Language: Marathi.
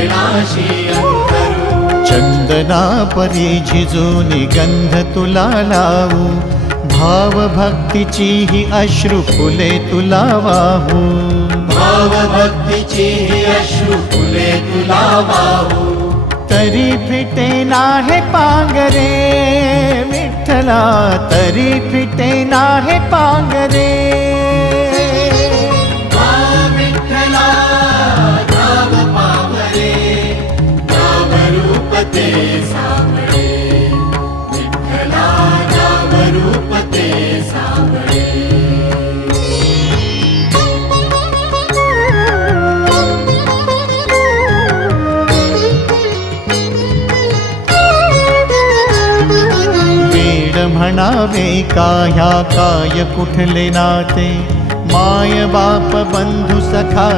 चरणाशी अंतरू। चंदना परी झिजूनी गंध तुला लावू, भाव भक्तीची ही अश्रु फुले तुला वाहू। भाव भक्तीची ही अश्रु फुले तुला वाहू। तरी फिटे नाहे पांगरे विठ्ठला, तरी फिटे नाहे पांगरे। विठ्ठला नाम पावरे, नाम रूप ते सावळे। विठ्ठला नाम रूप ते सावळे। म्हणावे काह्या काय कुठले नाते, माय बाप बंधु सखा